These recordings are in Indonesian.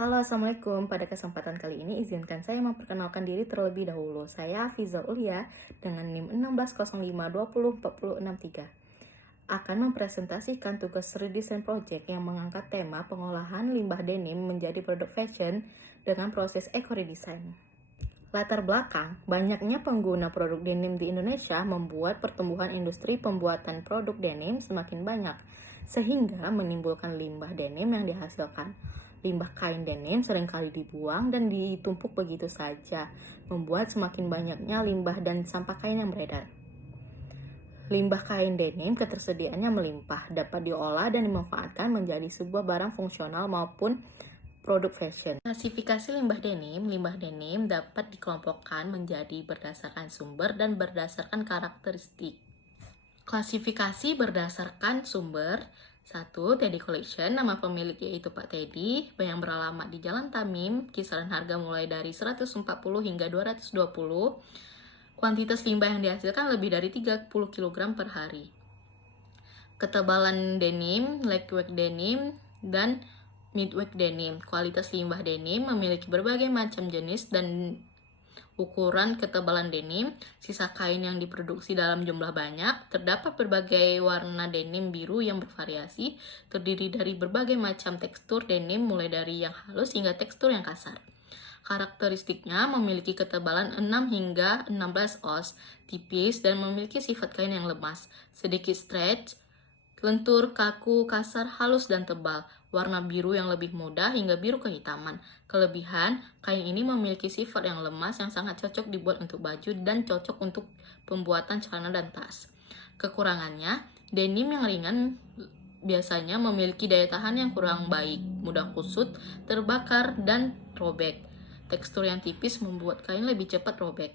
Halo, Assalamualaikum. Pada kesempatan kali ini izinkan saya memperkenalkan diri terlebih dahulu. Saya Hafizul Ulia dengan NIM 1605204063 akan mempresentasikan tugas redesign project yang mengangkat tema pengolahan limbah denim menjadi produk fashion dengan proses eco-redesign. Latar belakang, banyaknya pengguna produk denim di Indonesia membuat pertumbuhan industri pembuatan produk denim semakin banyak, sehingga menimbulkan limbah denim yang dihasilkan. Limbah kain denim seringkali dibuang dan ditumpuk begitu saja, membuat semakin banyaknya limbah dan sampah kain yang beredar. Limbah kain denim ketersediaannya melimpah, dapat diolah dan dimanfaatkan menjadi sebuah barang fungsional maupun produk fashion. Klasifikasi limbah denim dapat dikelompokkan menjadi berdasarkan sumber dan berdasarkan karakteristik. Klasifikasi berdasarkan sumber. 1. Teddy Collection, nama pemilik yaitu Pak Teddy, yang beralamat di Jalan Tamim, kisaran harga mulai dari 140 hingga 220. Kuantitas limbah yang dihasilkan lebih dari 30 kg per hari. Ketebalan denim, lightweight denim, dan midweight denim. Kualitas limbah denim memiliki berbagai macam jenis dan ukuran ketebalan denim. Sisa kain yang diproduksi dalam jumlah banyak. Terdapat berbagai warna denim biru yang bervariasi, terdiri dari berbagai macam tekstur denim mulai dari yang halus hingga tekstur yang kasar. Karakteristiknya memiliki ketebalan 6 hingga 16 oz, tipis dan memiliki sifat kain yang lemas, sedikit stretch, lentur, kaku, kasar, halus, dan tebal. Warna biru yang lebih mudah hingga biru kehitaman. Kelebihan, kain ini memiliki sifat yang lemas yang sangat cocok dibuat untuk baju dan cocok untuk pembuatan celana dan tas. Kekurangannya, denim yang ringan biasanya memiliki daya tahan yang kurang baik, mudah kusut, terbakar, dan robek. Tekstur yang tipis membuat kain lebih cepat robek.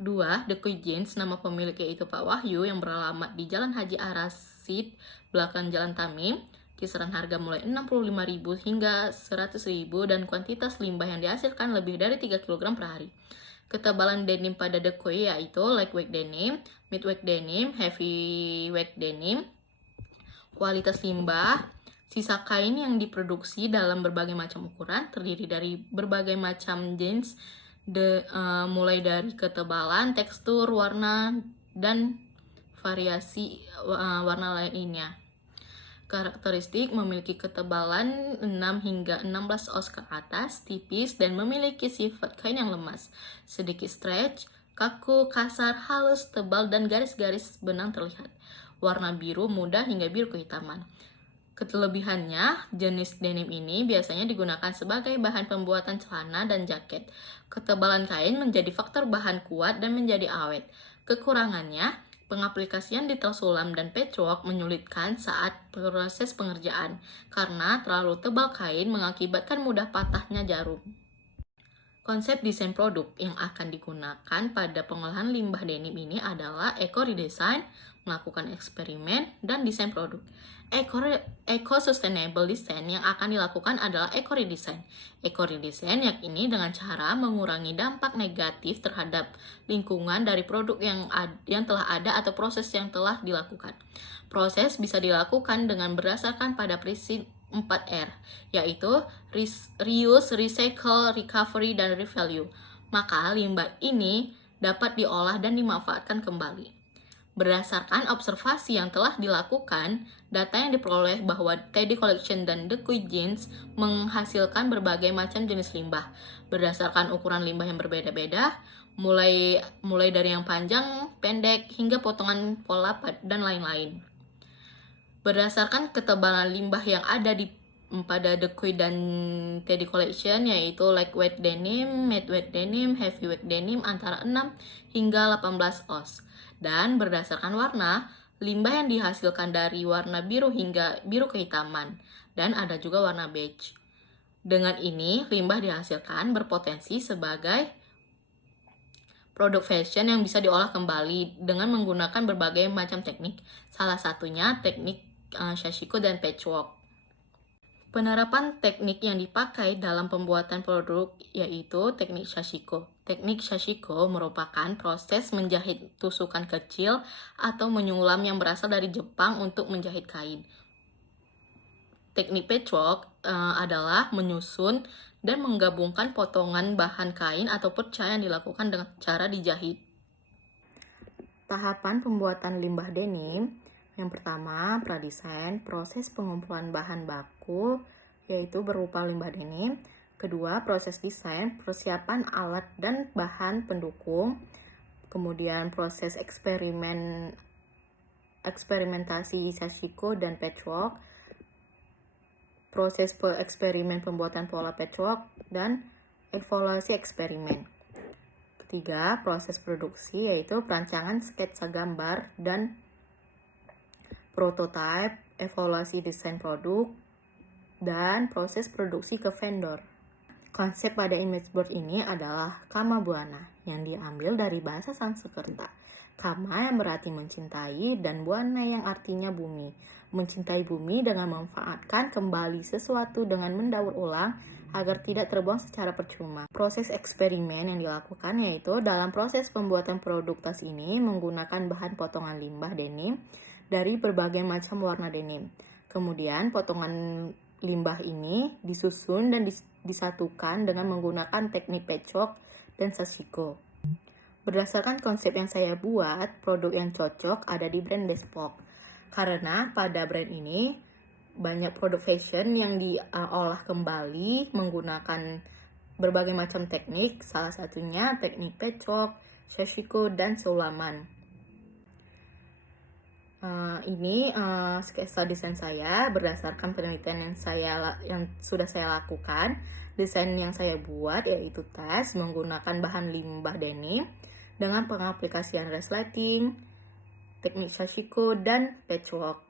2. The Kui Jeans, nama pemilik yaitu Pak Wahyu yang beralamat di Jalan Haji Arasid, belakang Jalan Tamim. Kisaran harga mulai 65.000 hingga 100.000 dan kuantitas limbah yang dihasilkan lebih dari 3 kg per hari. Ketebalan denim pada The Kui yaitu lightweight denim, midweight denim, heavyweight denim. Kualitas limbah, sisa kain yang diproduksi dalam berbagai macam ukuran, terdiri dari berbagai macam jenis, mulai dari ketebalan, tekstur, warna, dan variasi warna lainnya. Karakteristik memiliki ketebalan 6 hingga 16 oz ke atas, tipis, dan memiliki sifat kain yang lemas, sedikit stretch, kaku, kasar, halus, tebal, dan garis-garis benang terlihat. Warna biru muda hingga biru kehitaman. Kelebihannya, jenis denim ini biasanya digunakan sebagai bahan pembuatan celana dan jaket. Ketebalan kain menjadi faktor bahan kuat dan menjadi awet. Kekurangannya, pengaplikasian detail sulam dan patchwork menyulitkan saat proses pengerjaan, karena terlalu tebal kain mengakibatkan mudah patahnya jarum. Konsep desain produk yang akan digunakan pada pengolahan limbah denim ini adalah eco-redesign, melakukan eksperimen, dan desain produk. Eco-sustainable design yang akan dilakukan adalah eco-redesign. Eco-redesign yakni dengan cara mengurangi dampak negatif terhadap lingkungan dari produk yang telah ada atau proses yang telah dilakukan. Proses bisa dilakukan dengan berdasarkan pada prinsip 4R, yaitu reuse, recycle, recovery, dan revalue. Maka limbah ini dapat diolah dan dimanfaatkan kembali. Berdasarkan observasi yang telah dilakukan, data yang diperoleh bahwa Teddy Collection dan The Kui Jeans menghasilkan berbagai macam jenis limbah. Berdasarkan ukuran limbah yang berbeda-beda, mulai dari yang panjang, pendek, hingga potongan pola dan lain-lain. Berdasarkan ketebalan limbah yang ada pada The Kui dan Teddy Collection, yaitu lightweight denim, midweight denim, heavyweight denim antara 6 hingga 18 oz. Dan berdasarkan warna, limbah yang dihasilkan dari warna biru hingga biru kehitaman, dan ada juga warna beige. Dengan ini, limbah dihasilkan berpotensi sebagai produk fashion yang bisa diolah kembali dengan menggunakan berbagai macam teknik, salah satunya teknik sashiko dan patchwork. Penerapan teknik yang dipakai dalam pembuatan produk yaitu teknik sashiko. Teknik sashiko merupakan proses menjahit tusukan kecil atau menyulam yang berasal dari Jepang untuk menjahit kain. Teknik patchwork adalah menyusun dan menggabungkan potongan bahan kain atau perca yang dilakukan dengan cara dijahit. Tahapan pembuatan limbah denim. Yang pertama, pradesain, proses pengumpulan bahan baku, yaitu berupa limbah denim. Kedua, proses desain, persiapan alat dan bahan pendukung. Kemudian proses eksperimentasi sashiko dan patchwork, proses eksperimen pembuatan pola patchwork, dan evaluasi eksperimen. Ketiga, proses produksi, yaitu perancangan sketsa gambar dan prototipe, evaluasi desain produk, dan proses produksi ke vendor. Konsep pada image board ini adalah kama buana, yang diambil dari bahasa Sanskerta. Kama yang berarti mencintai, dan buana yang artinya bumi. Mencintai bumi dengan memanfaatkan kembali sesuatu dengan mendaur ulang agar tidak terbuang secara percuma. Proses eksperimen yang dilakukan yaitu dalam proses pembuatan produk tas ini menggunakan bahan potongan limbah denim dari berbagai macam warna denim. Kemudian potongan limbah ini disusun dan disatukan dengan menggunakan teknik patchwork dan sashiko. Berdasarkan konsep yang saya buat, produk yang cocok ada di brand Bespoke. Karena pada brand ini banyak produk fashion yang diolah kembali menggunakan berbagai macam teknik, salah satunya teknik patchwork, sashiko, dan sulaman. Ini sketsa desain saya berdasarkan penelitian yang sudah saya lakukan. Desain yang saya buat yaitu tas menggunakan bahan limbah denim dengan pengaplikasian resleting, teknik sashiko, dan patchwork.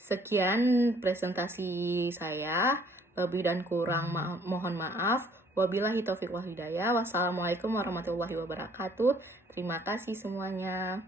Sekian presentasi saya. Lebih dan kurang mohon maaf. Wabillahi taufiq wal hidayah. Wassalamualaikum warahmatullahi wabarakatuh. Terima kasih semuanya.